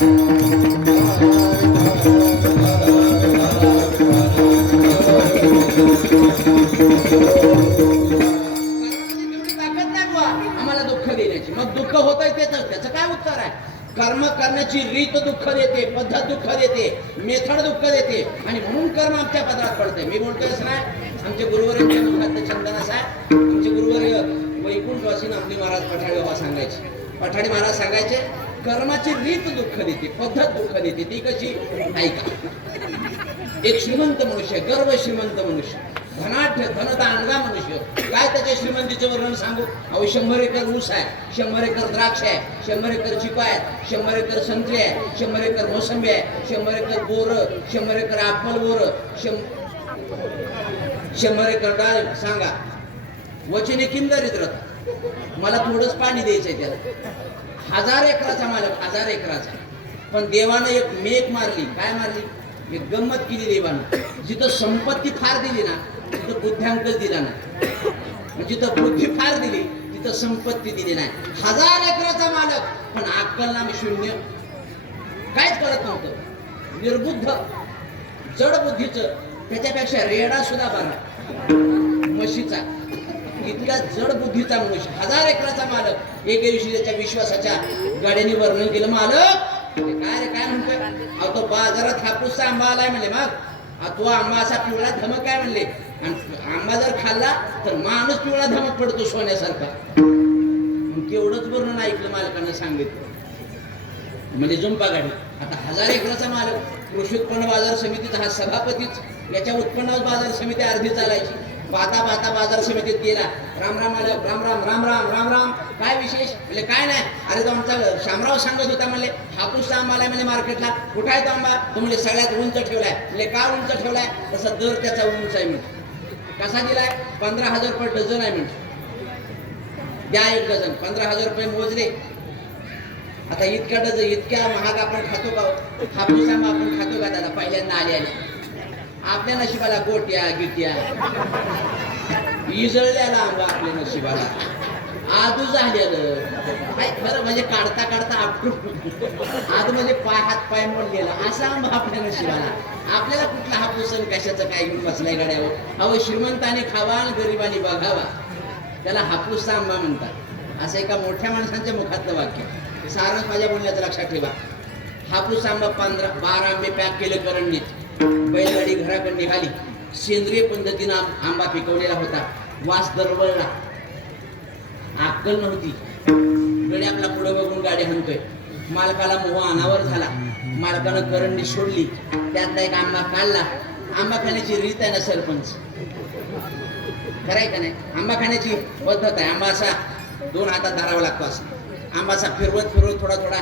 आम्हाला दुःख देण्याची. मग दुःख होत आहे त्याचं काय उत्तर आहे? कर्म करण्याची रीत दुःख देते, पद्धत दुःख देते, मेथड दुःख देते आणि म्हणून कर्म आमच्या पदरात पडते. मी बोलतोय असं नाही. आमचे गुरुवर्यांच्या मुखात चंदन असा आहे. आमचे गुरुवर्य वैकुंठवासी नामदेव महाराज पठाडे बाबा सांगायचे. पठाडे महाराज सांगायचे कर्माची रीत दुःख देते, पद्धत दुःख देते. ती कशी? ऐका. एक श्रीमंत मनुष्य, गर्व श्रीमंत मनुष्य, धनाढ्य धनदानगा मनुष्य, काय त्याच्या श्रीमंतीचं वर्णन सांगू? अहो 100 एकर ऊस आहे, 100 एकर द्राक्ष आहे, 100 एकर चिकू आहेत, 100 एकर संत्री आहे, 100 एकर मोसंबी आहे, 100 acre bore, 100 acre apple bore, 100 acre डाळ. सांगा वचने किंदरीत रथ. मला थोडंच पाणी द्यायचंय त्याला. 1000 एकराचा मालक, 1000 एकराचा. पण देवानं एक मेक मारली. काय मारली? एक गंमत केली देवानं. जिथं संपत्ती फार दिली ना तिथं बुद्ध्यांकच दिला नाही. जिथं बुद्धी फार दिली तिथं संपत्ती दिली नाही. 1000 एकराचा मालक पण अक्कल नाम शून्य. काहीच कळत नव्हतं. निर्बुद्ध जड बुद्धीचं. त्याच्यापेक्षा रेडा सुद्धा बरा म्हशीचा. इतका जड बुद्धीचा मनुष्य, 1000 एकराचा मालक. एके दिवशी त्याच्या विश्वासाच्या गाड्याने वर्णन केलं. मालक काय रे, काय म्हणतोय? अहो तो बाजारात हापूसचा आंबा आलाय म्हणले. मग तो आंबा असा पिवळा धमक आहे म्हणले. आणि आंबा जर खाल्ला तर माणूस पिवळा धमक पडतो सोन्यासारखा. केवढंच वर्णन ऐकलं मालकानं सांगितलं. म्हणजे जुंपा गाडी. आता 1000 एकराचा मालक, कृषी उत्पन्न बाजार समितीचा हा सभापतीच. याच्या उत्पन्न बाजार समिती अर्धी चालायची. पाहता पाहता बाजार समितीत गेला. राम राम मालक, राम राम राम राम राम राम. काय विशेष? म्हणजे काय नाही. अरे तो आमचा शामराव सांगत होता म्हणले हापूसचा आंबा आलाय म्हणजे मार्केटला. कुठं आहे तो आंबा? तो म्हणजे सगळ्यात उंच ठेवलाय. म्हणजे का उंच ठेवलाय? तसा दर त्याचा उंच आहे म्हणजे. कसा दिलाय? 15,000 रुपये डझन आहे म्हणजे. द्या एक डझन. 15,000 रुपये मोजले. आता इतक्या डझन, इतक्या महाग आपण खातो का? हापूस आंबा आपण खातो का दादा? पहिल्यांदा आले आपल्या नशिबाला गोट्या गिट्या इजळल्याला आंबा आपल्या नशिबाला आदू झालेलं. काय खरं म्हणजे काढता काढता आपटून आदू म्हणजे हात पाय मोडलेला असा आंबा आपल्या नशिबाला. आपल्याला कुठला हापूस कशाचं काय घेऊन बसलाय गाड्यावर? अहो श्रीमंताने खावा आणि गरिबाने बघावा. त्याला हापूसचा आंबा म्हणतात. असं एका मोठ्या माणसांच्या मुखातलं वाक्य. सारंच माझ्या बोलण्याचं लक्षात ठेवा. हापूस आंबा 12 आंबे पॅक केले करंडीत. बैलगाडी घराकडे निघाली. सेंद्रिय पद्धतीनं आंबा पिकवलेला होता. वास दरवळला. अक्कल नव्हती. गडी आपला पुढे बघून गाडी हाणतोय. मालकाला मोह अनावर झाला. मालकानं करंडी सोडली. त्यातला एक आंबा काढला. आंबा खाण्याची रीत आहे ना सरपंच, खरंय का नाही? आंबा खाण्याची पद्धत आहे. आंबा असा 2 हातात धरावा लागतो. असा आंबा असा फिरवत फिरवत थोडा थोडा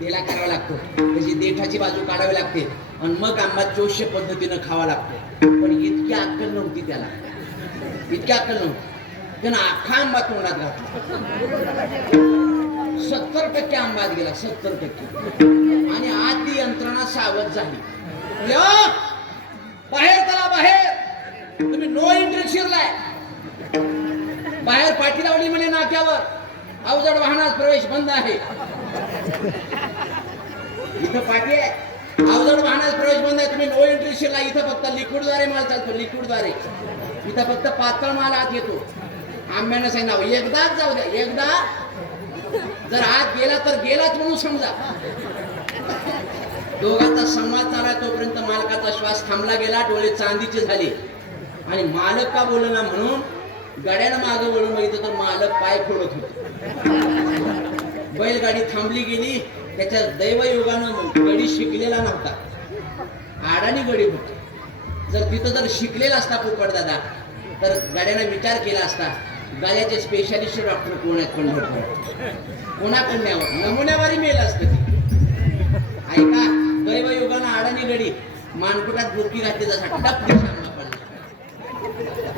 ढेला करावा लागतो. त्याची देठाची बाजू काढावी लागते आणि मग आंबा चोष्य पद्धतीनं खावा लागतो. पण इतकी अक्कल नव्हती त्याला. इतकी अक्कल नव्हती. त्यानं अख्खा आंबा तोंडात घातला. 70% आंबात गेला. 70%. आणि आत ती यंत्रणा सावध झाली. बाहेर चला, बाहेर. तुम्ही नो एंट्री शिरलाय. बाहेर पाठी लावली म्हणे नाक्यावर. अवजड वाहनात प्रवेश बंद आहे. इथं पाठी आहे. अवजड वाहनात प्रवेश बंद आहे. तुम्ही नो एंट्री शिरला. इथं फक्त लिक्विडद्वारे माल चालतो. लिक्विडद्वारे. इथं फक्त पातळ माल आत येतो. आंब्यानं सांगितलं एकदाच जाऊ द्या. एकदा जर आत गेला तर गेलाच म्हणून समजा. दोघांचा संवाद चालला. तोपर्यंत मालकाचा श्वास थांबला गेला. डोळे चांदीचे झाले. आणि मालक का बोलना म्हणून गाड्यानं मागे वळून बघितलं तर मालक पाय फोडत होते. बैलगाडी थांबली गेली. त्याच्या दैवयोगानं गडी शिकलेला नव्हता. आडाणी गडी होती. जर तिथं जर शिकलेला असता पोपट दादा तर गाड्यानं विचार केला असता गाड्याचे स्पेशालिस्ट डॉक्टर कोण आहेत पंढरपूर कोणाकडे न्यावं. नमुन्यावारी मेल असतं ती. ऐका दैवयोगानं आडाणी गडी मानकुटात बुरकी घातली जसा टप दिशा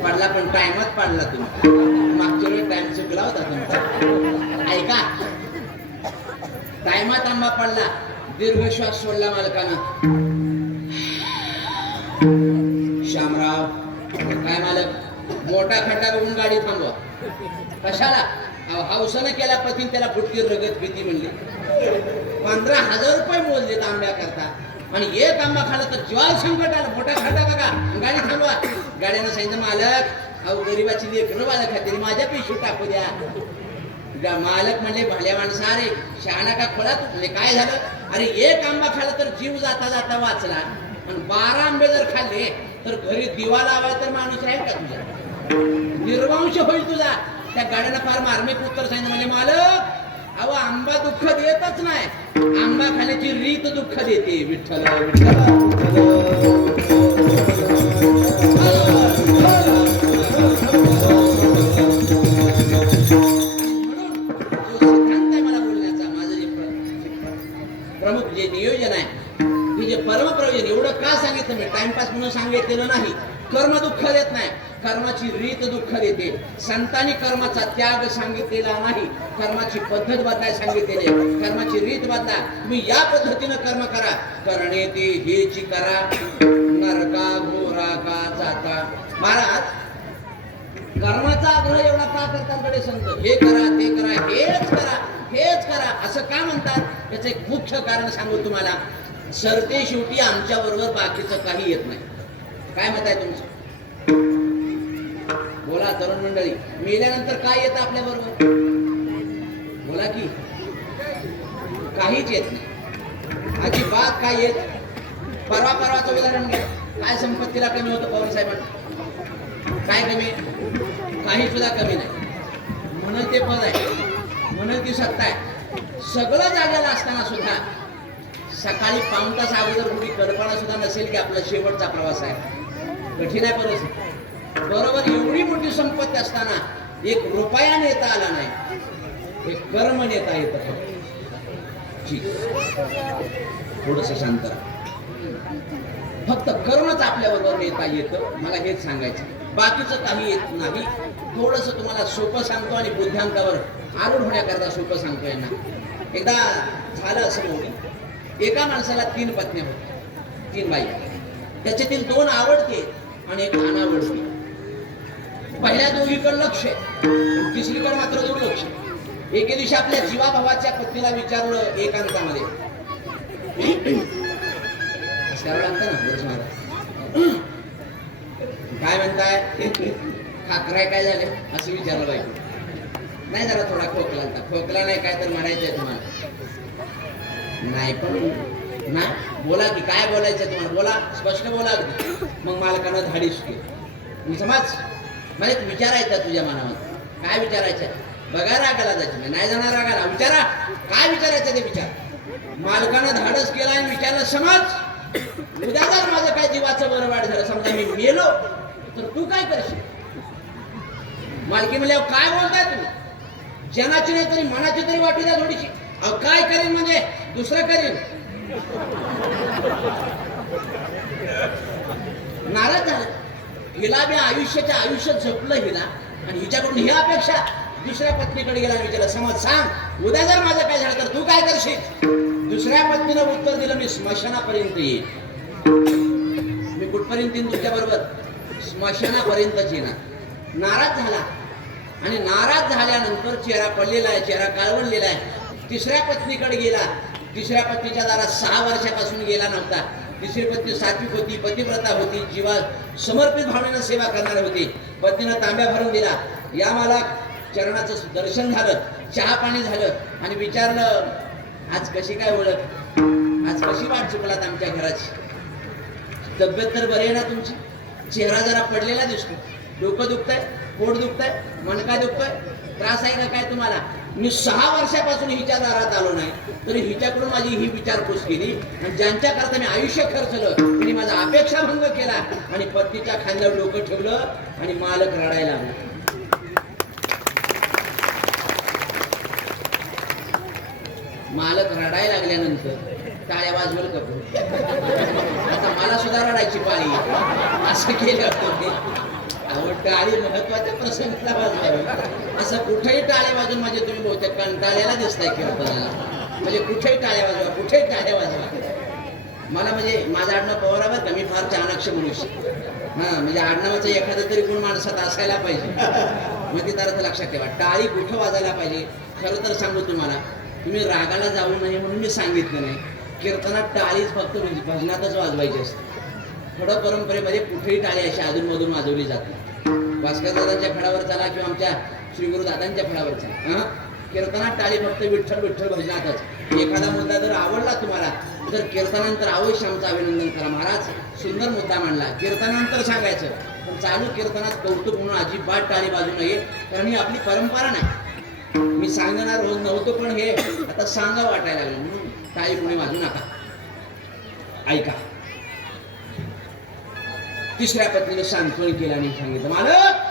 पडला. पण टाइमात पडला. तुम्ही मागच्या वेळी टाइम चुकला होता तुमचा. ऐका टाइमात आंबा पडला. दीर्घ श्वास सोडला मालकानं. शामराव काय मालक? मोठा खड्डा बघून गाडी थांबवा. कशाला? हौसानं केल्या पतीन त्याला फुटकी रगत भीती म्हणली. 15,000 रुपये मोजलेत आंब्या करता आणि एक आंबा खाला तर जीवाला संकट आलं. मोठा खाता बघा, गाडी थांबवा. गाड्यानं सांगितलं मालक अहो गरीबाची लेकरं बाळा खाते माझ्या पिशवी टाकू द्या. मालक म्हणले भल्या माणसा अरे शहाणा का खोळा तू म्हणजे काय झालं. अरे एक आंबा खाला तर जीव जाता जाता वाचला आणि 12 आंबे जर खाल्ले तर घरी दिवा लावाय तर माणूस राहील का तुझा, निर्वंश होईल तुझा. त्या गाड्यानं फार मार्मिक उत्तर सांगितलं म्हणजे मालक अहो आंबा दुःख देतच नाही, आंबा खाण्याची रीत दुःख देते. विठ्ठल प्रमुख जे नियोजन आहे हे जे परमप्रयोजन एवढं का सांगितलं मी टाइमपास म्हणून सांगितलेलं नाही. कर्म दुःख देत नाही, कर्माची रीत दुःख देते. संतांनी कर्माचा त्याग सांगितलेला नाही, कर्माची पद्धत बदलाय सांगितलेली आहे. कर्माची रीत बदला, तुम्ही या पद्धतीनं कर्म करा. करणे ते हेची करा नरका घोरा का जाता. महाराज कर्माचा आग्रह एवढा का करतांकडे संत हे करा ते करा हेच करा हेच करा असं का म्हणतात. त्याचं एक मुख्य कारण सांगू तुम्हाला. सरते शेवटी आमच्या बरोबर बाकीचं काही येत नाही. काय मत आहे तुमचं? बोला तरुण मंडळी, मेल्यानंतर काय येतं आपल्या बरोबर? बोला की काहीच येत नाही, अजिबात काय येत. परवाचं उदाहरण घ्या. काय संपत्तीला कमी होतं पवार साहेबांना? काय कमी? काही सुद्धा कमी नाही. म्हणून ते पद आहे, म्हणून ती सत्ता आहे. सगळं जागेला असताना सुद्धा सकाळी 5 तास अगोदर कुठे कल्पना सुद्धा नसेल की आपला शेवटचा प्रवास आहे. कठीण आहे परिस्थिती. बरोबर एवढी मोठी संपत्ती असताना 1 रुपया नेता आला नाही, एक कर्म नेता येतं. थोडस शांत राहा. फक्त कर्मच आपल्याबरोबर नेता येतं. मला हेच सांगायचं, बाकीचं काही येत नाही. थोडस तुम्हाला सोपं सांगतो आणि बुद्ध्यांकावर आरूढ होण्याकरता सोपं सांगतो यांना. एकदा झालं असं मोठी, एका माणसाला 3 पत्न्या होत्या, 3 बाई. त्याच्यातील 2 आवडते आणि 1 अनावडती. पहिल्या दोघीकडे लक्ष आहे, तिसरीकडे मात्र दुर्लक्ष. एके दिवशी आपल्या जीवाभावाच्या पत्नीला विचारलं एकांतामध्ये, काय म्हणताय, खाकराय काय झाले असं विचारलं बायको. नाही जरा थोडा खोकला होता. खोकला नाही काय तर म्हणायचंय तुम्हाला? नाही पण ना बोला की काय बोलायचं तुम्हाला, बोला स्पष्ट बोला. मग मालकानं धाडीस केली. समज म्हणजे विचारायचं तुझ्या मनामध्ये काय विचारायचं. बघा रागाला जायचं नाही, जाणार रागाला विचारा काय विचारायचं ते विचार. मालकानं धाडस केला आणि विचारलं, समज उद्या जर माझं काय जीवाचं बरं वाईट झालं, समजा मी मेलो तर तू काय करशील? मालकी म्हणल्यावर काय बोलताय तुम्ही? जनाची नाही तरी मनाची तरी वाटू द्या थोडीशी. अहो काय करेन म्हणजे दुसरं करेन. नाराज झालं. हिला बी आयुष्य जपलं हिला आणि हिच्याकडून ही अपेक्षा दुसऱ्या पत्नीकडे गेला आणि विचारलं, समज सांग उद्या जर माझं काय झालं तर तू काय करशील? दुसऱ्या पत्नीनं उत्तर दिलं, मी स्मशानापर्यंत येईल. मी कुठपर्यंत येईन तुमच्या बरोबर? स्मशानापर्यंतच येणार. नाराज झाला आणि नाराज झाल्यानंतर चेहरा पडलेला आहे, चेहरा काळवळलेला आहे. तिसऱ्या पत्नीकडे गेला. तिसऱ्या पत्नीच्या दारात 6 वर्षापासून गेला नव्हता. तिसरी पत्नी सात्विक होती, पतिव्रता होती, जीवा समर्पित भावनेनं सेवा करणार होती. पत्नीनं तांब्या भरून दिला. या मला चरणाचं दर्शन झालं, चहा पाणी झालं आणि विचारलं, आज कशी काय ओळख, आज कशी वाट चुकलात आमच्या घराची? तब्येत तर बरी आहे ना तुमची? चेहरा जरा पडलेला दिसतो. डोकं दुखतंय, पोट दुखतंय, मणका दुखतोय, त्रास आहे का काय तुम्हाला? मी 6 वर्षापासून हिच्या दारात आलो नाही तरी हिच्याकडून माझी ही विचारपूस केली आणि ज्यांच्याकरता मी आयुष्य खर्चलं त्यांनी माझा अपेक्षा भंग केला आणि पत्नीच्या खांद्यावर डोकं ठेवलं आणि मालक रडायला लागला. मालक रडायला लागल्यानंतर टाळ्या वाजवल कपूर. आता मला सुद्धा रडायची पाळी. असं केलं होतं. टाळी महत्वाच्या प्रसंगाला वाजवावी. असं कुठेही टाळ्या वाजून माझे तुम्ही बहुतेक कंटाळ्याला दिसताय कीर्तनाला. म्हणजे कुठेही टाळ्या वाजवा, कुठेही टाळ्या वाजवा. मला म्हणजे माझं आडनाव पवारावर का मी फार चाणाक्ष मनुष्य. म्हणजे आडनावाचं एखादं तरी गुण माणसात असायला पाहिजे. मग ती अर्थ लक्षात ठेवा. टाळी कुठं वाजायला पाहिजे? खरं तर सांगू तुम्हाला, तुम्ही रागाला जाऊ नये म्हणून मी सांगितलं नाही. कीर्तनात टाळीच फक्त म्हणजे भजनातच वाजवायची असते. थोडं परंपरेमध्ये कुठेही टाळी अशी अधूनमधून वाजवली जाते. भास्कर दादांच्या फळावर चला किंवा आमच्या श्री गुरुदादांच्या फळावर चला, कीर्तनात टाळी फक्त विठ्ठल विठ्ठल भजनातच. एखादा मुद्दा जर आवडला तुम्हाला तर कीर्तनानंतर अवश्य आमचं अभिनंदन करा. महाराज सुंदर मुद्दा मांडला, कीर्तनानंतर सांगायचं. पण चालू कीर्तनात कौतुक म्हणून अजिबात टाळी वाजू नये, कारण ही आपली परंपरा नाही. मी सांगणार रोज नव्हतं, पण हे आता सांगा वाटायला लागलं म्हणून टाळी कोणी वाजू नका. ऐका, तिसऱ्या पत्नीने सांत्वन केलं आणि सांगितलं, मालक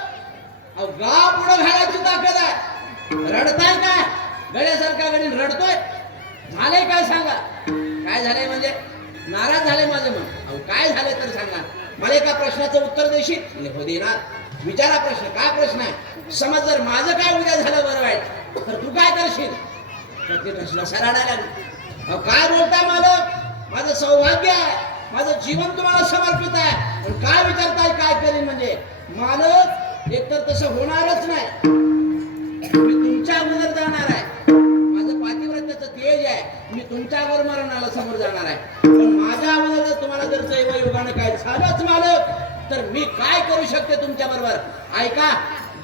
अहो गा पुढं घालायची ताकद आहे. रडताय काय? गड्यासारखा गडी रडतोय. झालंय काय सांगा? काय झालंय म्हणजे? नाराज झाले माझं मन. अहो काय झालंय तर सांगा. मला एका प्रश्नाचं उत्तर देशील? म्हणजे हो देणार. विचारा प्रश्न. काय प्रश्न आहे? समज जर माझं काय उद्या झालं बरं वाईट तर तू काय करशील? प्रत्येक प्रश्न सराडायला लागली. अहो काय बोलताय मालक? माझं सौभाग्य आहे, माझं जीवन तुम्हाला समर्पित आहे. पण काय विचारताय काय करीन? म्हणजे मालक एकतर तसं होणारच नाही. मी तुमच्या अगोदर जाणार आहे. माझं पातिव्रत्याचं तेज आहे. मी तुमच्यावर मरणाला समोर जाणार आहे. पण माझ्या अगोदर जर तुम्हाला जर दैवयोगानं काय झालंच मालक तर मी काय करू शकते तुमच्या बरोबर? ऐका,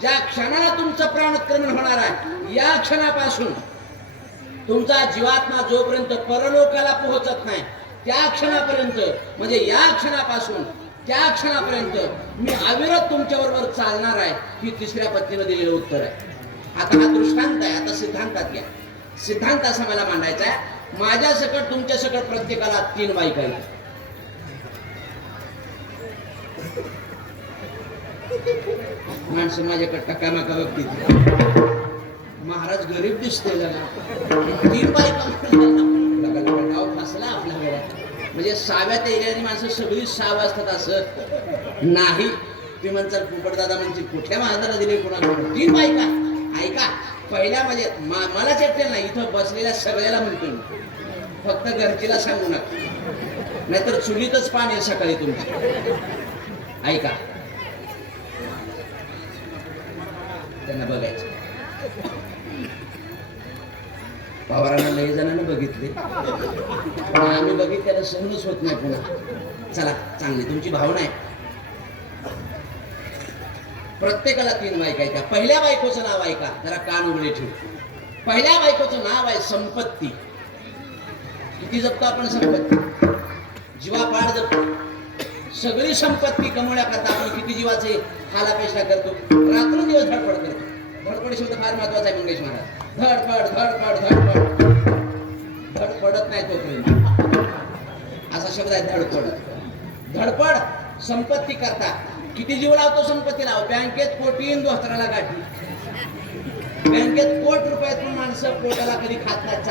ज्या क्षणाला तुमचं प्राणोत्क्रमण होणार आहे या क्षणापासून तुमचा जीवात्मा जोपर्यंत परलोकाला पोहोचत नाही त्या क्षणापर्यंत, म्हणजे या क्षणापासून त्या क्षणापर्यंत मी अविरत तुमच्या बरोबर चालणार आहे. ही तिसऱ्या पत्नीनं दिलेलं उत्तर आहे. आता हा दृष्टांत आहे. आता सिद्धांतात घ्या. सिद्धांत असा मला मांडायचा आहे, माझ्या सकट तुमच्या सकट प्रत्येकाला 3 बायका आहेत. माणसं माझ्याकडे टकामका बघतील. महाराज गरीब दिसतोय जरा. 3 बायका डाव फसला आपल्या वेळा. म्हणजे 6व्या एरियाची माणसं सगळी 6 वाजतात असं नाही. तुम्ही म्हणताल पोपटदादा म्हणजे कुठल्या महाराजाला दिले कोणाला? 3 बायका. ऐका, पहिल्या म्हणजे मला चेपटेल नाही, इथं बसलेल्या सगळ्याला म्हणतो मी. फक्त घरचीला सांगू नका, नाहीतर चुलीतच पाणी सकाळी तुमची. ऐका, त्यांना बघायचं. पवारांना लई जणांना बघितले, पण आम्ही बघितल्याला सहनच होत नाही पुन्हा. चला, चांगली तुमची भावना आहे. प्रत्येकाला 3 बायका आहेत. पहिल्या बायकोचं नाव ऐका, जरा कान उघडे ठेवू. पहिल्या बायकोचं नाव आहे संपत्ती. किती जपतो आपण संपत्ती? जीवापाड जपतो. सगळी संपत्ती कमवण्याकरता आपण किती जीवाचे हालापेशा करतो, रात्रंदिवस धडपड करतो. धडपड शब्द फार महत्वाचा आहे मंगेश महाराज. धडपड धडपड धडपड. धडपडत नाही तो असा शब्द आहे धडपड. धडपड संपत्ती करता. किती जीव लावतो संपत्तीला? बँकेत कोटी दोस्तराला गाठी. बँकेत कोट रुपयातून माणसं पोटाला कधी खात नाहीत,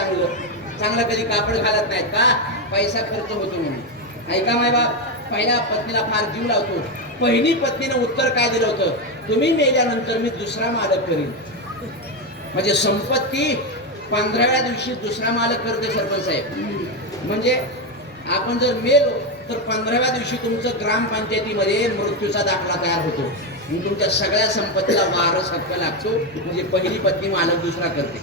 चांगलं कधी कापड घालत नाहीत. का? पैसा खर्च होतो म्हणून. ऐका माय बाप, पहिल्या पत्नीला फार जीव लावतो. पहिली पत्नीनं उत्तर काय दिलं होतं? तुम्ही मेल्यानंतर मी दुसरा मालक करीन. म्हणजे संपत्ती 15व्या दिवशी दुसरा मालक करते सरपंच साहेब. म्हणजे आपण जर मेलो तर 15व्या दिवशी तुमचं ग्रामपंचायतीमध्ये मृत्यूचा दाखला तयार होतो. तुमच्या सगळ्या संपत्तीला वारस हक्क लागतो. म्हणजे पहिली पत्नी मालक दुसरा करते.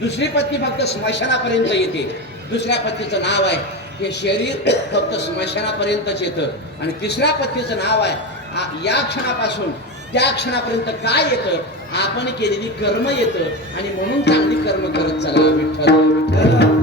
दुसरी पत्नी फक्त स्मशानापर्यंत येते. दुसऱ्या पत्नीचं नाव आहे हे शरीर फक्त स्मशानापर्यंतच येतं. आणि तिसऱ्या पत्नीचं नाव आहे या क्षणापासून त्या क्षणापर्यंत काय येतं? आपण केलेली कर्म येतं. आणि म्हणून चांगली कर्म करत चला. विठ्ठल विठ्ठल.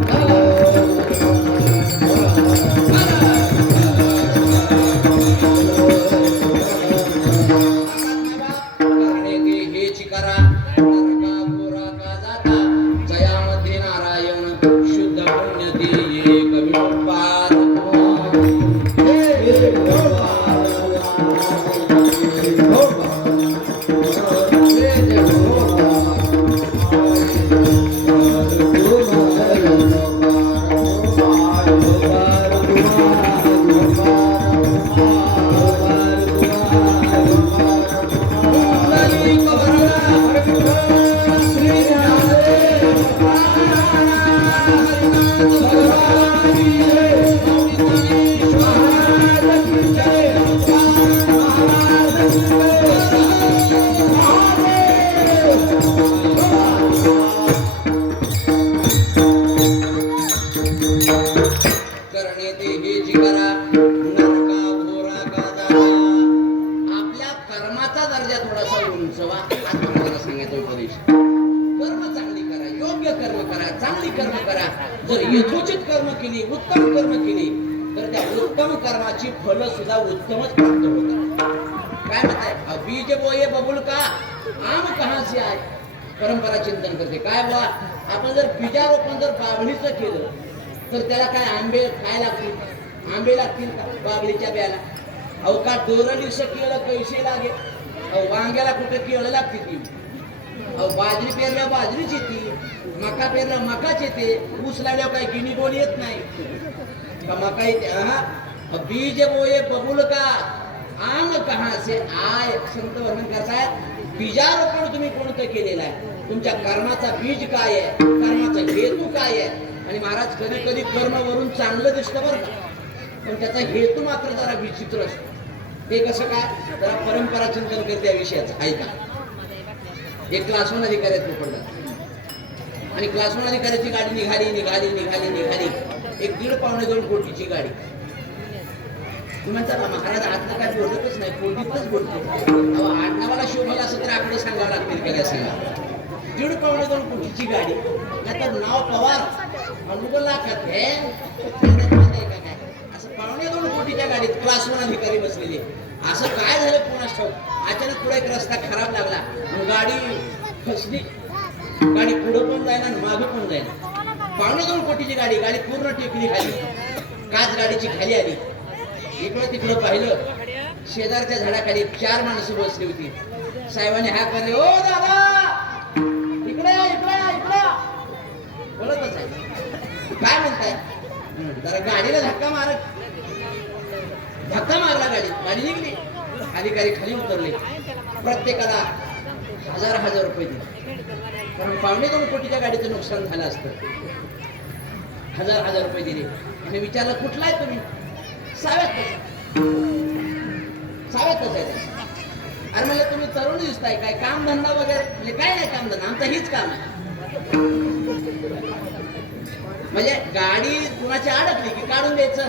Hare करते हे जी करा नरका घोरा का जाता. आपल्या कर्माचा दर्जा थोडासा उंचवा हा तुम्हाला सांगायचा उपदेश. कर्म चांगली करा, योग्य कर्म करा, चांगली कर्म करा. जर यथोचित कर्म केली, उत्तम कर्म केली तर त्या उत्तम कर्माची फल सुद्धा उत्तमच प्राप्त होतात. काय म्हणताय बीज बोये बबुल का आम कहां से आए. परंपरा चिंतन करते काय बा आपण जर बीजारोपण जर बाभळीचं केलं तर त्याला काय आंबे काय लागतील, आंबे लागतील का बाभळीच्या ब्याला. अहो का दोरलीस केलं कैसे लागे. अहो वांग्याला कुठे केळं लागते की. अहो बाजरी पेरल्या बाजरीच येते, मका पेरल्या मकाच येते, ऊस लावल्यावर काय गिनी बोली येत नाही का मका येते. हा बीज बोये बबुल का आम कहां से आय. संत वर्णन करतायत बीजारोपण तुम्ही कोणतं केलेलं आहे, तुमच्या कर्माचा बीज काय आहे, कर्माचा हेतू काय आहे. आणि महाराज कधी कधी कर्म वरून चांगलं दिसतं बरं का, पण त्याचा हेतू मात्र जरा विचित्र असतो. ते कसं काय जरा परंपरा चिंतन करते या विषयाचं ऐका. एक क्लास वन अधिकारी आहेत पडतात आणि क्लास वन अधिकाऱ्याची गाडी निघाली निघाली निघाली निघाली एक 1.5-2 कोटीची गाडी. म्हणता ना महाराज आतनं काय बोलतच नाही, कोटीतच बोलतो. आडनावाला शोभेल असं तर आकडे सांगावं लागतील का काय सांगा. 1.5-2 कोटीची गाडी नाहीतर नाव पवार अनुकूल लाखात हे काय असं 1.5-2 कोटीच्या गाडीत क्लास वन अधिकारी बसलेले. असं काय झालं कोणास ठाऊक. अचानक पुढे एक रस्ता खराब लागला, गाडी फसली. गाडी पुढं पण जायना आणि मागं पण जायना. 1.5-2 कोटीची गाडी, गाडी पूर्ण टेकली खाली, काच गाडीची खाली आली. इकडं तिकडं पाहिलं, शेजारच्या झाडाखाली 4 माणसं बसली होती. साहेबांनी हाक मारले, ओ दादा इकडे इकडे इकडे. बोलतच आहे काय म्हणताय. जरा गाडीला धक्का मारला, गाडी निघली. अधिकारी खाली उतरले, प्रत्येकाला 1000 रुपये दिले. कारण 1.5-2 कोटीच्या गाडीचं नुकसान झालं असतं. 1000 रुपये दिले आणि विचारलं कुठला आहे तुम्ही. साव्यातच आहे. अरे म्हणलं तुम्ही तरुण दिसताय, काय काम धंदा वगैरे. म्हणजे काय नाही काम धंदा, आमचं हीच काम आहे. म्हणजे गाडी कुणाची अडकली की काढून द्यायचं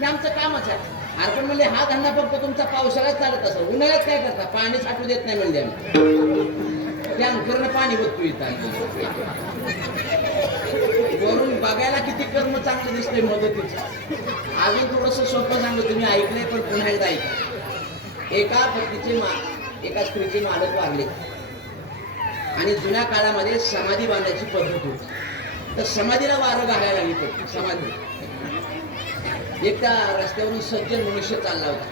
हे आमचं कामच आहे. अरे पण म्हणजे हा धंदा फक्त तुमचा पावसाळ्यात चालत असं, उन्हाळ्यात काय करता, पाणी साठू देत नाही म्हणजे आम्ही टँकरनं पाणी होतो इथं. वरून बघायला किती कर्म चांगलं दिसतंय मदतीचं. अजून थोडंसं सोपं सांगतो, तुम्ही ऐकलंय पण पुन्हा एकदा ऐका. एका स्त्रीचे मालक वारले आणि जुन्या काळामध्ये समाधी बांधायची पद्धत होती. तर समाधीला वारं घालायला लागली पडते. समाधी एक त्या रस्त्यावरून सज्जन मनुष्य चालला होता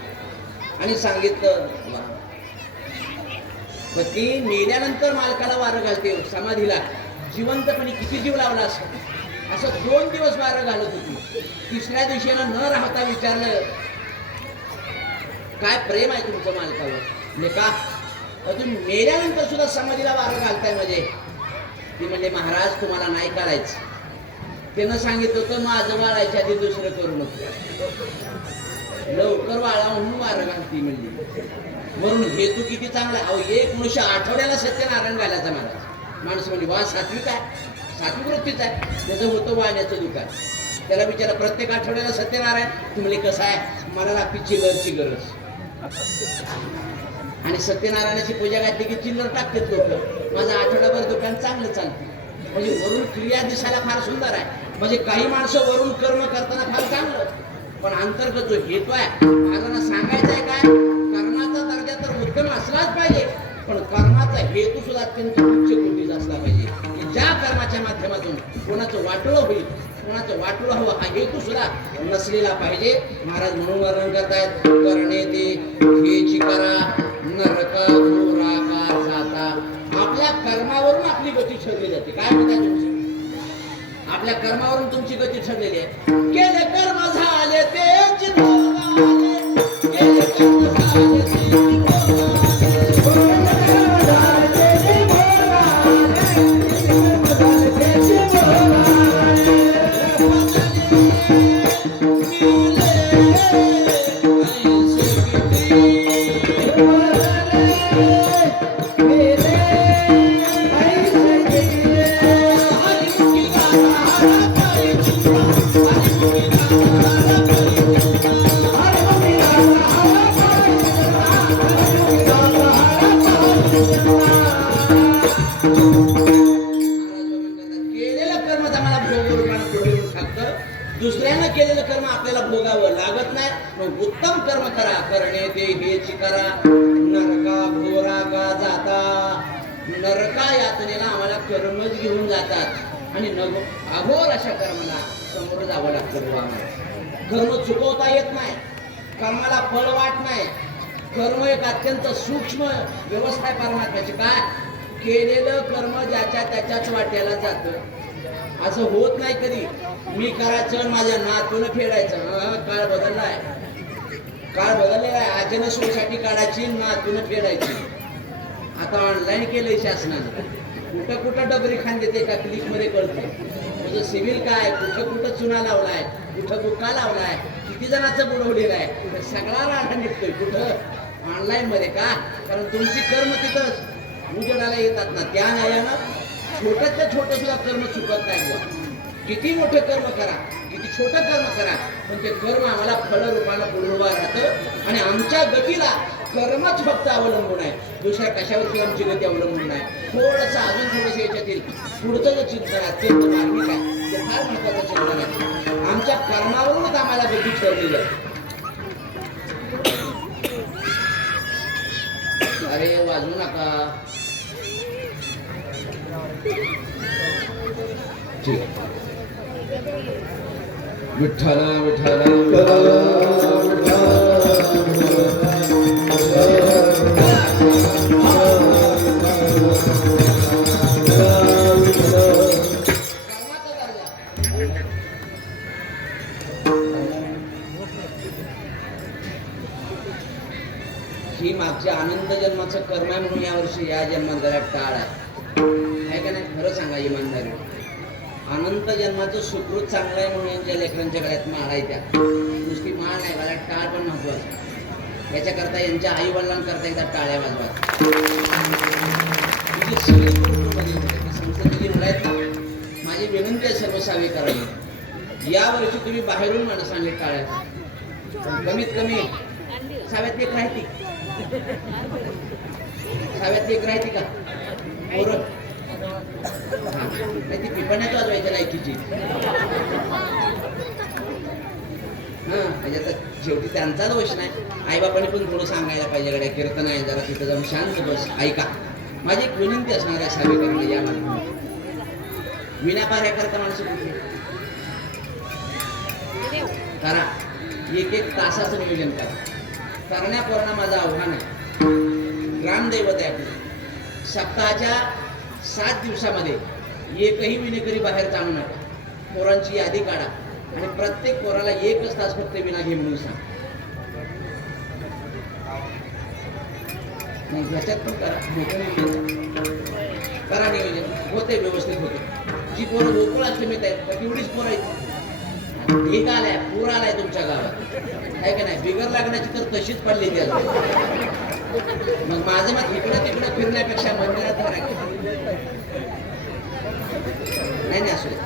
आणि सांगितलं पती मेल्यानंतर मालकाला वारं घालते समाधीला, जिवंतपणी किती जीव लावला असं 2 दिवस वारं घालत होती. 3ऱ्या दिवशीनं न राहता विचारलं काय प्रेम आहे तुमचं मालकावर. म्हणजे का तुम्ही मेल्यानंतर सुद्धा समाधीला वारं घालताय. म्हणजे ती म्हणजे महाराज तुम्हाला नाही काढायचं. त्यानं सांगितलं होतं माझं वाळायच्या आधी दुसरं करू नको, लवकर वाळा म्हणून वारं घालती म्हणजे. म्हणून हेतू किती चांगला. अहो एक मनुष्य आठवड्याला सत्यनारायण घालायचा महाराज. माणसं म्हणजे वा सात्विक वृत्तीच आहे, त्याचं होतं वाण्याचं दुकान. त्याला विचारा प्रत्येक आठवड्याला सत्यनारायण. तुम्ही कसं आहे, मला लागते चिल्लरची गरज. आणि सत्यनारायणाची पूजा घातली की चिल्लर टाकतात लोक. माझं आठवडाभर दुकान चांगलं चालतं. म्हणजे वरून क्रिया दिसायला फार सुंदर आहे. म्हणजे काही माणसं वरून कर्म करताना फार चांगलं, पण अंतर्गत जो हेतू आहे माझ्याला सांगायचं आहे काय, कर्माचा दर्जा तर उत्तम असलाच पाहिजे, पण कर्माचा हेतू सुद्धा अत्यंत उच्च कोटीचा असला पाहिजे. की ज्या कर्माच्या माध्यमातून कोणाचं वाटोळं होईल, कोणाचं वाटोळं हवं हा हेतू सुद्धा नसलेला पाहिजे. महाराज म्हणून वर्णन करतायत करणे ते हेची करा नरका घोराकार जाता. आपल्या कर्मावरून आपली गती ठरली जाते. काय म्हणतात आपल्या कर्मावरून तुमची गती ठरलेली आहे. केले कर्म झाले तेच भोगाले, केले कर्म झाले तेच केलेलं कर्म आम्हाला भोगून पुढे टाकतं. दुसऱ्यानं केलेलं कर्म आपल्याला भोगावं लागत नाही. मग उत्तम कर्म करा. करणे ते हेची करा. नरका घोरा का जाता. नरका यातनेला आम्हाला कर्मच घेऊन जातात आणि अघोर अशा कर्माला समोर जावं लागतं. कर्म चुकवता येत नाही. कर्माला फळ वाट नाही. कर्म एक अत्यंत सूक्ष्म व्यवस्था आहे परमात्म्याची. काय केलेलं कर्म ज्याच्या त्याच्याच वाट्याला जातं. असं होत नाही कधी मी करायचं माझ्या नातून फेडायचं. काळ बदललाय. काळ बदललेला आहे. आजन सोसाठी काढायची नातून फेडायची. आता ऑनलाईन केलंय शासनानं. कुठं कुठं डबरी खान देते का क्लिक मध्ये कळते. म्हणजे सिव्हिल काय कुठं कुठं चुना लावलाय कुठं बुक्का लावलाय किती जणांचं बुडवलेलं आहे. सगळा राडा निघतोय कुठं ऑनलाईन मध्ये. का कारण तुमची कर्म तिथं उजेडाला येतात ना. त्या न्यायानं छोट्यातल्या छोटं सुद्धा कर्म चुकत नाही. किती मोठं कर्म करा किती छोटं कर्म करा पण ते कर्म आम्हाला फळ रूपाला पुढे उभा राहतं. आणि आमच्या गतीला कर्मच फक्त अवलंबून आहे. दुसऱ्या कशावरती आमची गती अवलंबून नाही. थोडंसं अजून थोडंसं याच्यातील पुढचं जे चिंतन आहे अत्यंत मार्मिक आहे. ते फार महत्वाचं चिंतन आहे. आमच्या कर्मावरूनच आम्हाला गती ठरलेलं आहे. अरे वाजवू नका. विठ्ठल विठ्ठल ही मागच्या आनंद जन्माचं कर्म आहे म्हणून यावर्षी या जन्मात जरा टाळ आहे का नाही. खरं सांगा इमानदारी. अनंत जन्माचं सुकृत चांगलं आहे म्हणून यांच्या लेकरांच्या गळ्यात माळ आहे. त्या नुसती माळ नाही गळ्यात टाळ पण महत्वाचं. याच्याकरता यांच्या आई वडिलांकरता एकदा टाळ्या वाजवा. संसदेची मुलं आहेत ना. माझी विनंती आहे सर्व सावे करावी. यावर्षी तुम्ही बाहेरून माणसं आणली टाळ्या. कमीत कमी साव्यात एक राहती. साव्यात एक राहती का पोरं. नाही ती पिपण्यात वाजवायच्या लायकीची. म्हणजे आता शेवटी त्यांचा दोष नाही. आईबापाने पण थोडं सांगायला पाहिजे. गड्या कीर्तन आहे जरा तिथं जाऊन शांत बस ऐका. माझी एक विनंती असणार आहे सावे करणं या माध्यमातून. विनापार करता माणसं कुठे करा. एक एक तासाचं नियोजन करा. करण्यापूर्ण माझं आव्हान आहे. ग्रामदैवत आहे आपलं. सप्ताहाच्या 7 दिवसामध्ये एकही विनेकरी बाहेर जाणू नका. पोरांची यादी काढा आणि प्रत्येक पोराला 1 तास फक्त विना घे म्हणून सांग. ह्याच्यात पण करा. करा नियोजन. होते व्यवस्थित होते. जी पोरं गोकुळ अष्टमीत आहेत तेवढीच पोरं आहेत. ढीक आलाय पूर आलाय तुमच्या गावात आहे का नाही. बिगर लागण्याची तर तशीच पडली ती. मग माझं मत इकडं तिकडं फिरण्यापेक्षा मंदिरात नाही नाही असू दे.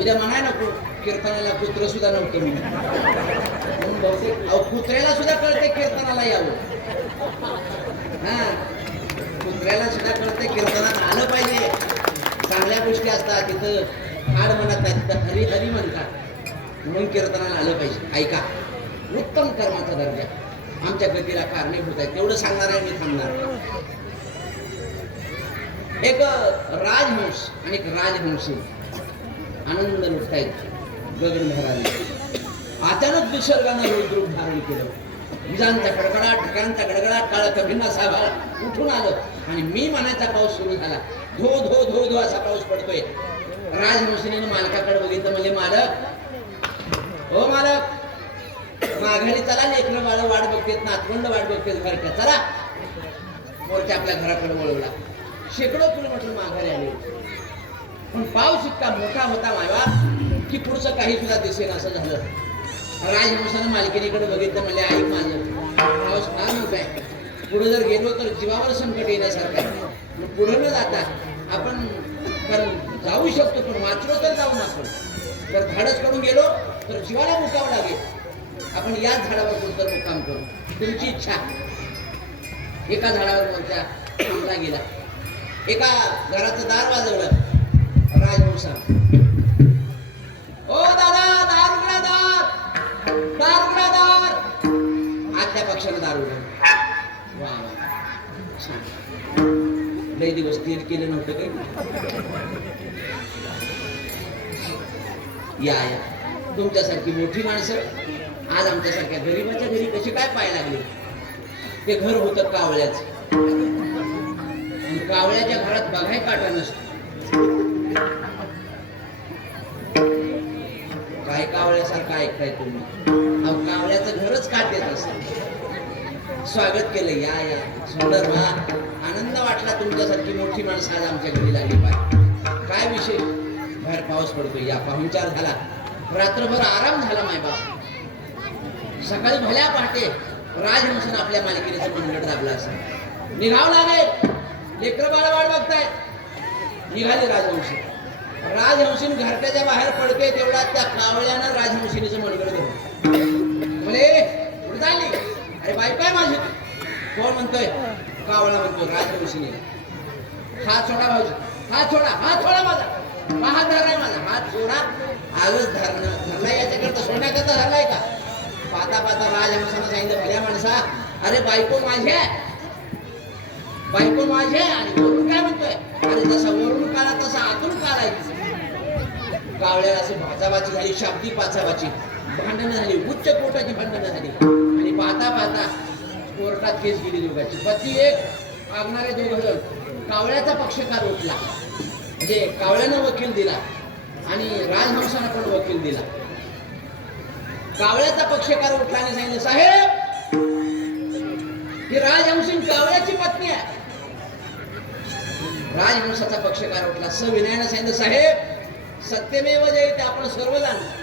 उद्या म्हणाय नको कीर्तनाला कुत्र सुद्धा नव्हतं मी म्हणून बहुतेक. अहो कुत्र्याला सुद्धा कळते कीर्तनाला यावं. हा कुत्र्याला सुद्धा कळते कीर्तनात आलं पाहिजे. चांगल्या गोष्टी असतात तिथं हाड म्हणत नाही तिथं हरी हरी म्हणतात म्हणून कीर्तनाला आलं पाहिजे. ऐका उत्तम कर्माचा दर्जा आमच्या गतीला कारणीभूत आहे. तेवढं सांगणार आहे मी थांबणार. एक राजहंस आणि एक राजहंसी आनंद लुटतायत गगनभराने. अचानक निसर्गानं रूप धारण केलं. विजांचा कडकडाट ढगांचा गडगडाट काळ कभिन्ना साभाळ उठून आलं आणि मी म्हणायचा पाऊस सुरू झाला. धो धो धो धो असा पाऊस पडतोय. राजहंसीने मालकाकडे बघितलं. म्हणजे मालक हो मालक माघारी चला. लेकरं बाळ वाट बघतेत. नातवंड वाट बघतेत घरच्या. चला मोरच्या आपल्या घराकडे वळवला. शेकडो किलोमीटर माघारी आले. पण पाऊस इतका मोठा होता मायवा की पुढचं काही सुद्धा दिसेल असं झालं. राजहंसानं मालकिनीकडे बघितलं. म्हणजे आई माझं पाऊस फार मोठा आहे. पुढे जर गेलो तर जीवावर संकट येण्यासारखं आहे. पुढे न जाता आपण कारण जाऊ शकतो पण वाचलो तर जाऊ आपण. तर धाडस करून गेलो तर जीवाला मुकावं लागेल. आपण याच झाडावर कोणतं मुक्काम करू, तुमची इच्छा. एका झाडावर मोर्चा थांबला गेला. एका घराचं दार वाजवलं. राजहंसानं, ओ दादा, दार उघडा, दार उघडा, दार. आजच्या पक्षानं दार उघडलं. वा वा, छान. लई दिवस तेल केलं नव्हतं काही. या तुमच्यासारखी मोठी माणसं आज आमच्यासारख्या गरीबाच्या घरी कशी काय पाय लागले. ते घर होतं कावळ्याचं. कावळ्याच्या घरात बघाय काटा नसतो. काय कावळ्यासारखं ऐकताय तुम्ही. अहो, कावळ्याचं घरच काटेत असत. स्वागत केलं. या सुंदर वा, आनंद वाटला. तुमच्यासारखी मोठी माणसं आज आमच्या घरी लागली पाय. काय विशेष, बाहेर पाऊस पडतोय. या पाहुणचार झाला. रात्रभर आराम झाला मायबाप. सकाळी भल्या पहाटे राजहंसानं आपल्या मालकीचं मनगट दाबला असं. निघावं लागेल. लेकरं बाळ वाट बघताय. निघाले राजहंसी. राजहंसीन घरट्याच्या बाहेर पडते तेवढा त्या कावळ्यानं राजहंसिनीचं मनगट धरलं. म्हणे कुठे चालली. अरे बाई काय माझी. कोण म्हणतोय. कावळा म्हणतो राजहंसिनीला. हात सोडा भाऊजी, हात सोडा, हात सोडा माझा. हात धरलाय माझा, हात सोडा. आजच धरलाय. याच्याकरता सोडण्याकरता धरलाय का. पाहता पाहता राजहंसानं सांगितलं, भल्या माणसा, अरे बायको माझ्या, बायको माझ्या. आणि वरून काय म्हणतोय. अरे जसा वरून काढा तसा आतून काढायचं. कावळ्याला अशी भाचाबाची झाली. शाब्दी पाचाबाची भांडणं झाली. उच्च कोर्टाची भांडणं झाली. आणि पाहता पाहता कोर्टात केस गेली दोघांची. पती एक, मागणारे दोघ जण. कावळ्याचा पक्षकार उठला. म्हणजे कावळ्यानं वकील दिला आणि राजहंसानं पण वकील दिला. कावळ्याचा पक्षकार उठला आणि सांगितलं, साहेब ही राजहंसी कावळ्याची पत्नी आहे. राजहंसाचा पक्षकार उठला. सविनयानं सांगितलं, साहेब सत्यमेव जयते, आपण सर्व जाणतो.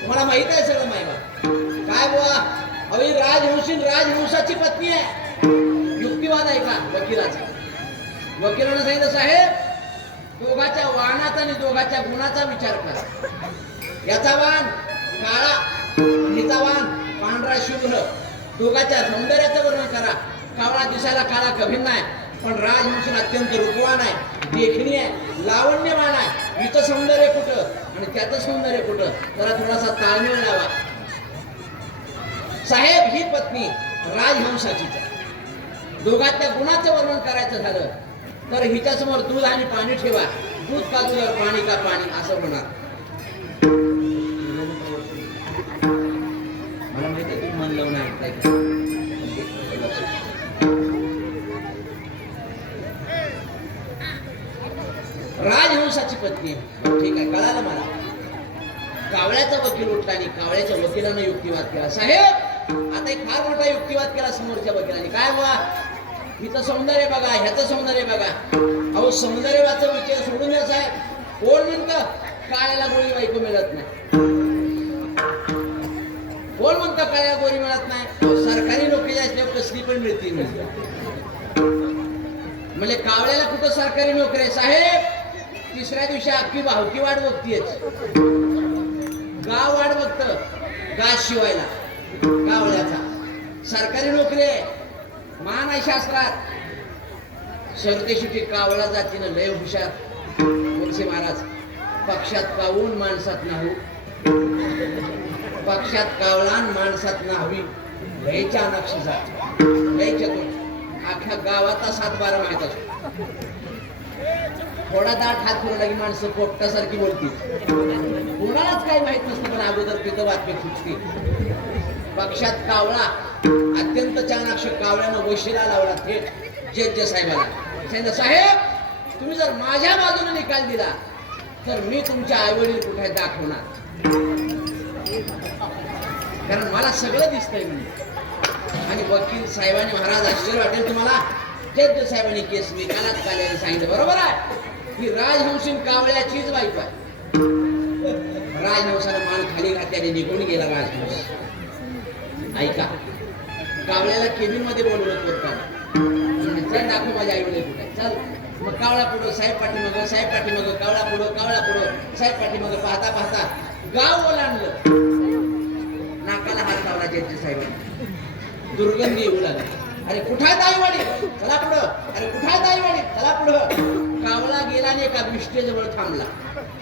तुम्हाला माहित आहे सगळं माहिती. काय बुवा, अहो राजहंसी राजहंसाची पत्नी आहे. युक्तिवाद आहे का वकिलाचा. वकिलानं सांगितलं, साहेब दोघाच्या वाणाचा आणि दोघाच्या गुणाचा विचार करा. याचा वाण काळा, हिचा वाण पांढरा शुभ्र. दोघाच्या सौंदर्याचं वर्णन करा. कावळा दिसायला काळा कभी नाही, पण राजहंस अत्यंत रूपवान आहे, देखणी आहे, लावण्यवान आहे. हिचं सौंदर्य कुठं आणि त्याचं सौंदर्य कुठं, जरा थोडासा ताळमेळ लावा. साहेब ही पत्नी राजहंसाचीच आहे. दोघांच्या गुणाचं वर्णन करायचं झालं तर हिच्या समोर दूध आणि पाणी ठेवा. दूध का दूध और पाणी का पाणी असं होणार. मला माहिती तुम्ही मन लावून ऐकताय. राजहंसाची पत्नी. ठीक आहे, कळालं मला. कावळ्याचा वकील उठला आणि कावळ्याच्या वकिलानं युक्तिवाद केला. साहेब आता एक फार मोठा युक्तिवाद केला समोरच्या वकिलाने. काय बा, हिचं सौंदर्य बघा, ह्याचं सौंदर्य बघा. अहो सौंदर्याचा विचार सोडून द्या साहेब. कोण म्हणतं काळ्याला गोळी बायको मिळत नाही. कोण म्हणतं काळ्या गोळी मिळत नाही. सरकारी नोकरी असल्यावर कसली पण मिळते. म्हणजे कावळ्याला कुठं सरकारी नोकरी आहे साहेब. तिसऱ्या दिवशी अख्खी भावकी वाट बघतीयच. गाव वाट बघतं घास शिवायला. कावळ्याचा सरकारी नोकरी आहे, मान आहे शास्त्रात. सरतेशेवटी कावळा जातीनं लय हुशार. मुळशी महाराज पक्षात कावून माणसात नाहू. पक्षात कावळा माणसात नाहवी. लयच्या अनाक्षी जात, लय चतुर. अख्ख्या गावाचा 7-12 माहित असतो. थोडा दाट हात फिरवला की माणसं पोपटासारखी बोलतील. कोणालाच काही माहित नसतं, पण अगोदर तिथं बातमी सुचते. पक्षात कावळा अत्यंत चाणाक्ष. कावळ्यानं वशिला लावला थेट जज साहेबाला. सांगितलं, साहेब तुम्ही जर माझ्या बाजूने निकाल दिला तर मी तुमच्या आईवडील कुठे दाखवणार. कारण मला सगळं दिसतंय म्हणून. आणि वकील साहेबांनी, महाराज आश्चर्य वाटेल तुम्हाला, जज साहेबांनी केस निकालात काढल्याने सांगितलं, बरोबर आहे ही राजहंसीन कावळ्याचीच बायको आहे. राजहंसानं मान खाली घातल्याने निघून गेला राजहंस. ऐका, कावळ्याला केबिन मध्ये बोलवत होतं. चल दाखव माझ्या आई वडील कुठे. चल मग कावळा पुढं, साहेब पाठीमागं, साहेब पाठीमागं, कावळा पुढं, कावळा पुढं, साहेब पाठीमागं. पाहता पाहता गाव ओलांडलं. त्यांचे साहेब दुर्गंधी येऊ लागली. अरे कुठं आहेत आई वडील, चला पुढं. अरे कुठं आहेत आई वडील, चला पुढं. कावळा गेला आणि एका विष्टेजवळ थांबला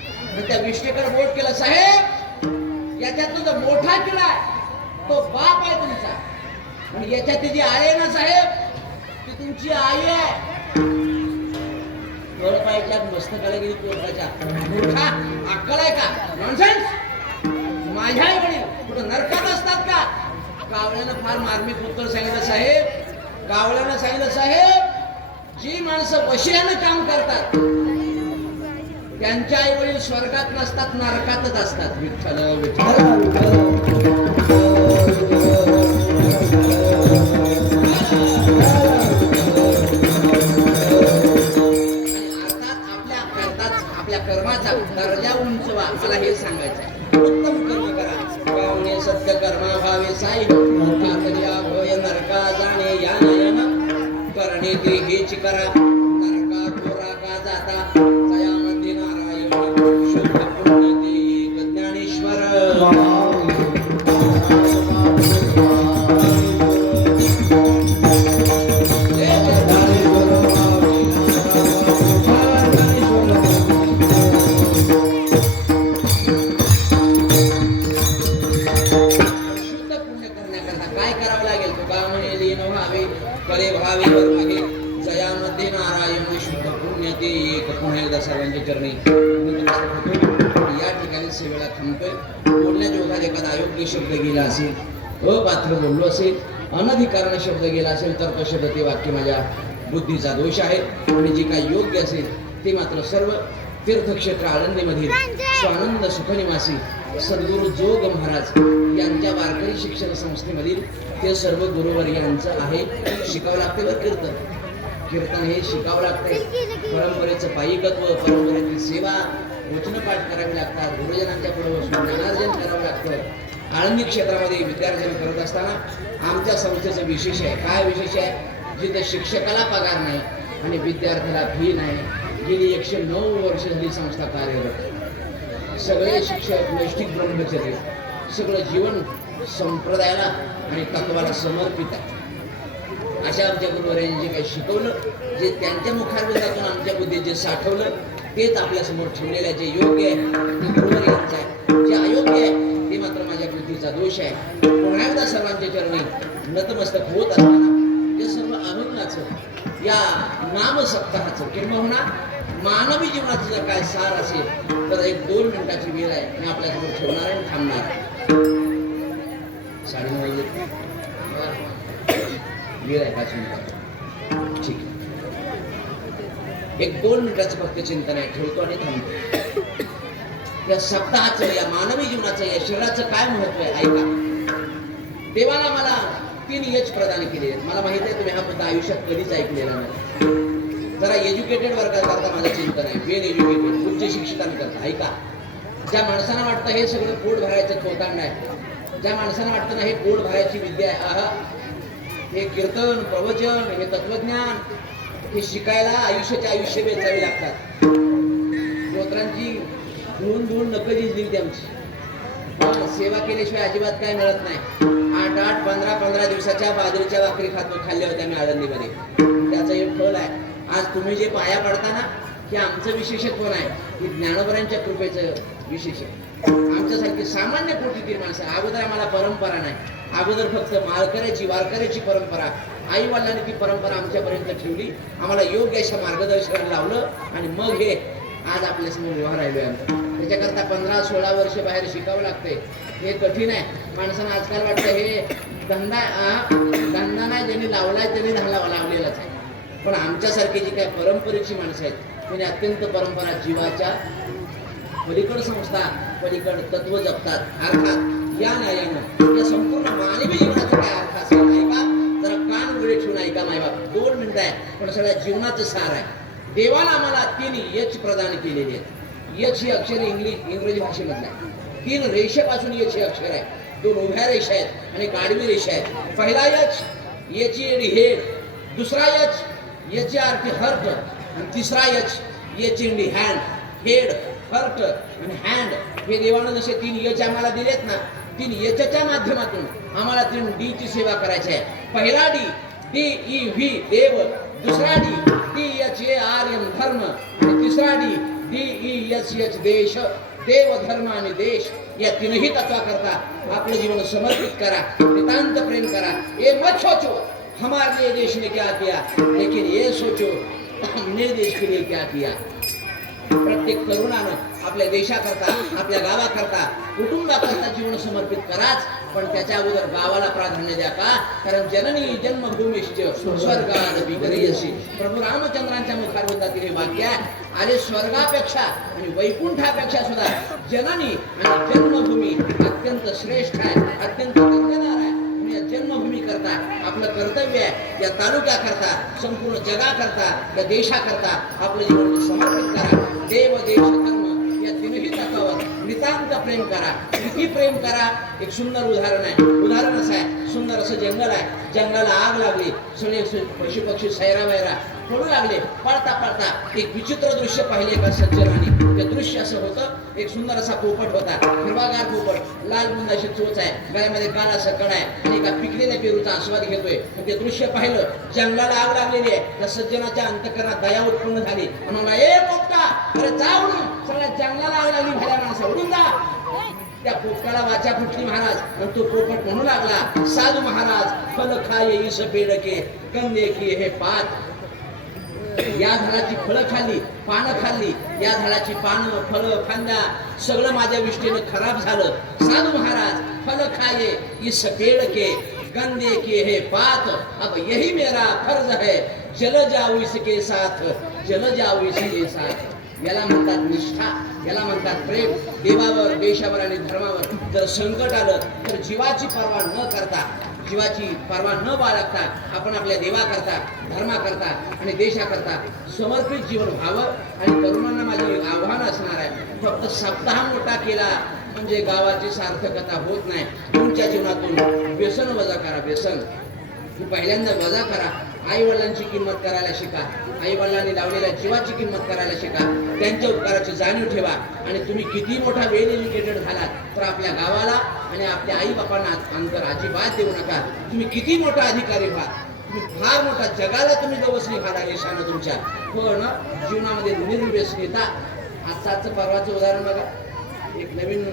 आणि त्या विष्टेकडे बोट केलं, साहेब याच्यात तुझा मोठा किडा आहे, तो बाप आहे तुमचा, आणि याच्यात जी आई आहे ना साहेब, ती तुमची आई आहे. पाहिजे मस्तकाला गेली पोटाच्या, मोठा अक्कल आहे का, नॉनसेन्स. माझ्या आई वडील कुठं नरकात असतात का? कावळ्यानं फार मार्मिक उत्तर सांगितलं, साहेब कावळ्यानं सांगितलं, साहेब जी माणसं वशिल्यानं काम करतात त्यांच्या आई वडील स्वर्गात नसतात, नरकातच असतात. विठ्ठल विठ्ठल. आपल्या कर्माचा दर्जा उंचवा. मला हे सांगायचं आहे, उत्तम कर्म करा. पावणे सत्य कर्मा भावे साई, होय नरका जाणे या नयन करणे ते हेच करा. नरका कोरा का जाता जयामध्ये नारायण शुद्ध पुण्य ते ज्ञानेश्वर. जयामध्ये नारायण शुद्ध पुण्य ते एक. पुन्हा एकदा सर्वांच्या चरणी या ठिकाणी सेवेला थांबतोय. बोलण्याच्या ओघात एखादा अयोग्य शब्द गेला असेल, अपात्र बोललो असेल, अनधिकाराने शब्द गेला असेल तर तो शब्द ते वाक्य माझ्या बुद्धीचा दोष आहे. आणि जे काही योग्य असेल ते मात्र सर्व तीर्थक्षेत्र आळंदीमधील स्वानंद सुखनिवासी सद्गुरू जोग महाराज यांच्या वारकरी शिक्षण संस्थेमधील ते सर्व गुरुवर्यांचं आहे. शिकावं लागते बरं कीर्तन. कीर्तन हे शिकावं लागतंय. परंपरेचं पायिकत्व, परंपरेची सेवा, वचनपाठ करावी लागतात. गुरुजनांच्या पुढे बसून ज्ञानार्जन करावं लागतं. आळंदी क्षेत्रामध्ये विद्यार्जन करत असताना आमच्या संस्थेचं विशेष आहे. काय विशेष आहे? जिथे शिक्षकाला पगार नाही आणि विद्यार्थ्याला फी नाही. गेली 109 वर्ष झाली संस्था कार्यरत. सगळे शिक्षक नैष्ठिक ब्रह्मचर्य, सगळं जीवन संप्रदायाला आणि तत्वाला समर्पित आहे. अशा आमच्या गुरुवर्यांनी जे काही शिकवलं, जे त्यांच्या मुखारविंदातून आमच्या बुद्धीत जे साठवलं तेच आपल्यासमोर ठेवलेलं आहे. जे योग्य आहे ते गुरुवर्यांचं आहे, जे अयोग्य आहे ते मात्र माझ्या बुद्धीचा दोष आहे. पुन्हा एकदा सर्वांच्या चरणी नतमस्तक होत असताना जे सर्व अभंगाचं, या नाम सप्ताहाचं किंबहुना मानवी जीवनाचं जर काय सार असेल तर 1-2 मिनिटाची वेळ आहे आणि आपल्यासमोर ठेवणार आहे, थांबणार आहे. 9:30 वेळ आहे, 5 मिनिटं. ठीक आहे, 1-2 मिनिटाचं फक्त चिंतन आहे, ठेवतो आणि थांबतो. या सप्ताहाचं, या मानवी जीवनाचं, या शरीराचं काय महत्व आहे ऐका. देवाला मला 3 यश प्रदान केले. मला माहिती आहे तुम्ही हा मुद्दा आयुष्यात कधीच ऐकलेला नाही. जरा एज्युकेटेड वर्गाकरता माझं चिंतन आहे, वेल एज्युकेटेड उच्च शिक्षितांकरता. ऐका, ज्या माणसांना वाटतं हे सगळं पोट भरायचं खोतांड आहे, ज्या माणसांना वाटतं ना हे पोट भरायची विद्या आहे, आहा, हे कीर्तन, प्रवचन, हे तत्वज्ञान हे शिकायला आयुष्य वेचावी लागतात. स्तोत्रांची धुवून नकल झिजली आमची. सेवा केल्याशिवाय अजिबात काय मिळत नाही. 8-8, 15-15 दिवसाच्या बाजरीच्या भाकरी खाल्ल्या होत्या मी आळंदीमध्ये. त्याचं एक फळ आहे. आज तुम्ही जे पाया पडता ना, हे आमचं विशेषत्व नाही, हे ज्ञानोबरांच्या कृपेचं विशेष आहे. आमच्यासारखी सामान्य कोटीतील माणसं. अगोदर आम्हाला परंपरा नाही, अगोदर फक्त माळकऱ्याची वारकऱ्याची परंपरा. आई वडिलांनी ती परंपरा आमच्यापर्यंत ठेवली, आम्हाला योग्य अशा मार्गदर्शन लावलं आणि मग हे आज आपल्यासमोर उभा राहिलोय. त्याच्याकरता 15-16 वर्ष बाहेर शिकावं लागते. हे कठीण आहे. माणसांना आजकाल वाटतं हे धंदा नाही, ज्यांनी लावलाय त्यांनी लावलेलाच आहे. पण आमच्यासारखी जी काय परंपरेची माणसं आहेत त्यांनी अत्यंत परंपरा जीवाच्या पलीकड संस्था, पलीकड तत्व जपतात. अर्थात या न्यायानं या संपूर्ण मानवी जीवनाचा काय अर्थ असेल ऐका. जरा कान उघडे ठेवून ऐका मायबाप. 2 मिनिटं आहे पण सगळ्या जीवनाचं सार आहे. देवाला आम्हाला 3 यश प्रदान केलेले आहेत. यश ही अक्षर इंग्रजी भाषेमधलं आहे. 3 रेषेपासून यश हे अक्षर आहे. 2 उभ्या रेषा आहेत आणि एक आडवी रेषा आहे. पहिला यश याची हेड, दुसरा यश याची अर्थ हर्ट आणि तिसरा यश याची हँड. हेड, हर्ट आणि हँड हे देवानं जसे 3 यश आम्हाला दिलेत ना, तीन एचच्या माध्यमातून आम्हाला तीन डी ची सेवा करायची आहे. पहिला डी DEV देव, दुसरा DHARM धर्म आणि तिसरा DESH देश, देव धर्म आणि देश. या तीनही तत्वाकरता आपलं जीवन समर्पित करा, नितांत प्रेम करा. ये मत सोचो हमारे लिए देश ने क्या किया, लेकिन ये सोचो हमने देश के लिए क्या किया. प्रत्येक तरुणानं आपल्या देशाकरता, आपल्या गावाकरता, कुटुंबाकरता जीवन समर्पित कराच, पण त्याच्या अगोदर गावाला प्राधान्य द्या. का? कारण जननी जन्मभूमीश्च स्वर्गाद विगरीयसी. प्रभू रामचंद्रांच्या मुखारवतातील हे वाक्य आहे. स्वर्गापेक्षा आणि वैकुंठापेक्षा सुद्धा जननी आणि जन्मभूमी अत्यंत श्रेष्ठ आहे, अत्यंत दर्जेदार आहे. या जन्मभूमी करता आपलं कर्तव्य आहे, या तालुक्याकरता, संपूर्ण जगाकरता, या देशाकरता आपलं जीवन समर्पित करा. देव, देश, धर्म या तीनही तत्वावर नितांत प्रेम करा. किती प्रेम करा. एक सुंदर उदाहरण आहे. उदाहरण असं आहे, सुंदर असं जंगल आहे. जंगलाला आग लागली, सगळे पशु पक्षी सैरा वैरा पडू लागले. पळता पळता एक विचित्र दृश्य पाहिले एका सज्जनाने. ते दृश्य असं होतं, एक सुंदर असा पोपट होता, हिरवागार पोपट, लाल बुंदाशी चोच आहे, गळ्यामध्ये काळा सकड आहे आणि एका पिकलेल्या पेरूचा आस्वाद घेतोय. ते दृश्य पाहिलं, जंगलाला आग लागलेली आहे. त्या सज्जनाच्या अंतकरणात दया उत्पन्न झाली. म्हणून ए पोपटा, अरे जा उडून, सगळ्या जंगलाला आग लागली, भल्या माणसा उडून जा. त्या पोपटाला वाचा फुटली महाराज. आणि तो पोपट म्हणू लागला, साधू महाराज, फल खाये इस पेड़ के, कंदे की हे पात. या झाडाची फळं खाल्ली, पानं खाल्ली, या झाडाची पानं, फळं, फांद्या सगळं माझ्या विष्टीनं खराब झालं. साधू महाराज, फल खाये इस पेड़ के, कंदे के हे पात, अब यही मेरा फर्ज है, चल जाओ इसके साथ, चल जाओ इसके साथ. याला म्हणतात निष्ठा, याला म्हणतात प्रेम. देवावर, देशावर आणि धर्मावर जर संकट आलं तर जीवाची पर्वा न करता, जीवाची पर्वा न बाळगता आपण आपल्या देवाकरता, धर्माकरता आणि देशाकरता समर्पित जीवन व्हावं. आणि तरुणांना माझे आव्हान असणार आहे, फक्त सप्ताह मोठा केला म्हणजे गावाची सार्थकता होत नाही. तुमच्या जीवनातून व्यसन वजा करा. व्यसन पहिल्यांदा वजा करा. आई वडिलांची किंमत करायला शिका. आई वडिलांनी लावलेल्या जीवाची किंमत करायला शिका. त्यांच्या उपकाराची जाणीव ठेवा. आणि तुम्ही किती मोठा वेल एज्युकेटेड झालात तर आपल्या गावाला आणि आपल्या आई बापांना अंतर अजिबात देऊ नका. तुम्ही किती मोठा अधिकारी व्हा, तुम्ही फार मोठा, जगाला तुम्ही गवसणी घाला यशानं तुमच्या. पण जीवनामध्ये निर्व्यसनीता. आजचं परवाचं उदाहरण बघा. एक नवीन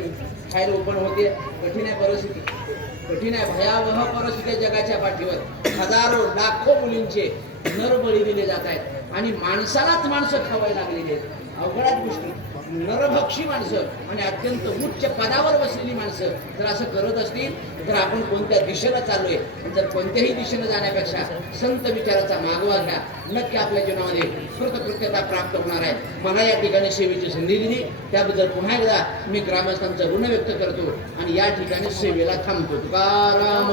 फाईल ओपन होते. कठीण आहे परिस्थिती, कठीण आहे, भयावह परिस्थिती जगाच्या पाठीवर. हजारो लाखो मुलींचे नरबळी दिले जात आहेत आणि माणसालाच माणसं खावायला लागलेली आहेत. अवघडात गोष्टी. नरभक्षी माणसं आणि अत्यंत उच्च पदावर बसलेली माणसं जर असं करत असतील तर आपण कोणत्या दिशेला चाललोय. जर कोणत्याही दिशेनं जाण्यापेक्षा संत विचाराचा मागोवा घ्या. नक्की आपल्या जीवनामध्ये कृतकृत्यता प्राप्त होणार आहे. मला या ठिकाणी सेवेची संधी दिली त्याबद्दल पुन्हा एकदा मी ग्रामस्थांचं ऋण व्यक्त करतो आणि या ठिकाणी सेवेला थांबतो. तुकाराम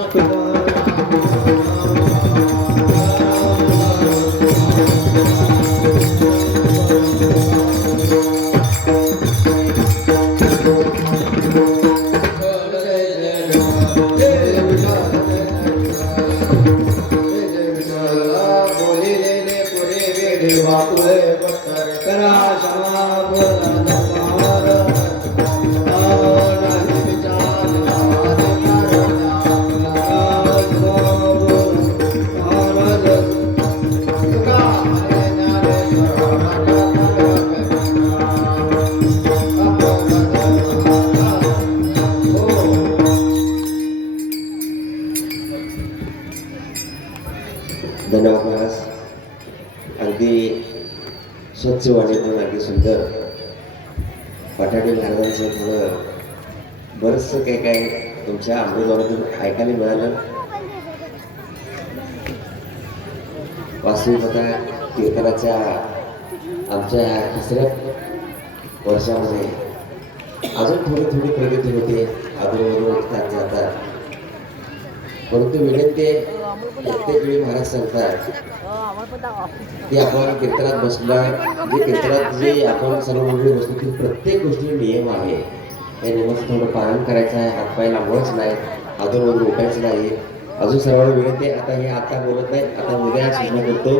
धन्यवाद महाराज. अगदी स्वच्छ वाटेतून अगदी सुंदर पठाडे महाराजांचं थोडं बरंचसं काही काही तुमच्या अमृतवाणीतून ऐकायला मिळालं. वास्तविक आता कीर्तनाच्या आमच्या तिसऱ्या वर्षामध्ये अजून थोडी थोडी प्रगती होते. अधूनमधून उठतात जातात. परंतु विनंती प्रत्येक वेळी महाराज सांगतात की आपण कीर्तनात बसला, जे कीर्तनात जे आपण सर्व मंडळी बसतो ती प्रत्येक गोष्टी नियम आहे. या नियमाचं थोडं पालन करायचं आहे. हातपाय लांबवायच नाही, अधूनमधून उठायचं नाही. अजून सर्वांना विनंती. आता हे आता बोलत नाही, आता उद्या सूचना करतो.